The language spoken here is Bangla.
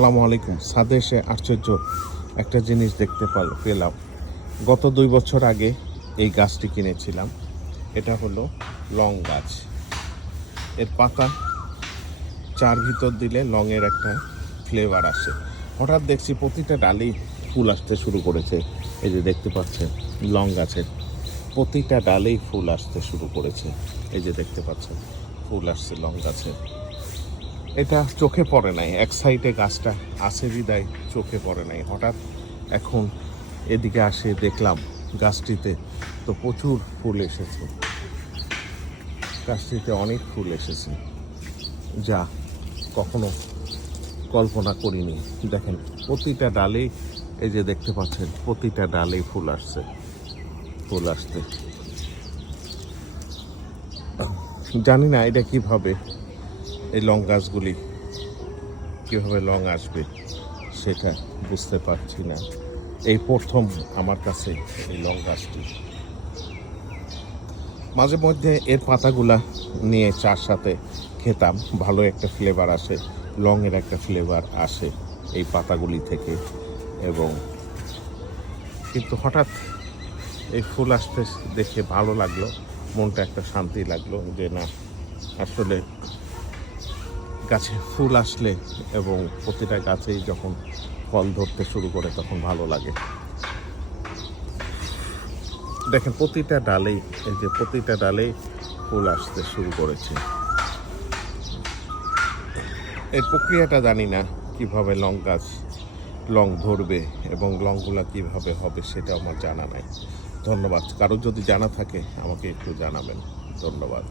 আসসালামু আলাইকুম। ছাদে এসে আশ্চর্য একটা জিনিস দেখতে পেলাম। গত 2 বছর আগে এই গাছটি কিনেছিলাম। এটা হলো লং গাছ। এর পাতা চার ভিতর দিলে লংয়ের একটা ফ্লেভার আসে। হঠাৎ দেখছি প্রতিটা ডালেই ফুল আসতে শুরু করেছে। এই যে দেখতে পাচ্ছেন লং গাছের প্রতিটা ডালেই ফুল আসতে শুরু করেছে। এই যে দেখতে পাচ্ছেন ফুল আসছে লং গাছে। এটা চোখে পড়ে নাই, এক সাইডে গাছটা আছে বিদায় চোখে পড়ে নাই। হঠাৎ এখন এদিকে আসে দেখলাম গাছটিতে তো প্রচুর ফুল এসেছে, গাছটিতে অনেক ফুল এসেছে, যা কখনো কল্পনা করিনি। দেখেন প্রতিটা ডালেই, এই যে দেখতে পাচ্ছেন প্রতিটা ডালেই ফুল আসছে, ফুল আসতে। জানি না এটা কিভাবে এই লং গাছগুলি কীভাবে লং আসবে সেটা বুঝতে পারছি না। এই প্রথম আমার কাছে এই লং গাছটি। মাঝে মধ্যে এর পাতাগুলা নিয়ে চার সাথে খেতাম, ভালো একটা ফ্লেভার আসে, লংয়ের একটা ফ্লেভার আসে এই পাতাগুলি থেকে। এবং কিন্তু হঠাৎ এই ফুল আসতে দেখে ভালো লাগলো, মনটা একটা শান্তি লাগলো যে না, আসলে গাছে ফুল আসলে এবং প্রতিটা গাছেই যখন ফল ধরতে শুরু করে তখন ভালো লাগে। দেখেন প্রতিটা ডালেই, এই যে প্রতিটা ডালেই ফুল আসতে শুরু করেছে। এই প্রক্রিয়াটা জানি না কিভাবে লং গাছ লং ধরবে এবং লংগুলা কিভাবে হবে সেটা আমার জানা নাই। ধন্যবাদ। কারো যদি জানা থাকে আমাকে একটু জানাবেন। ধন্যবাদ।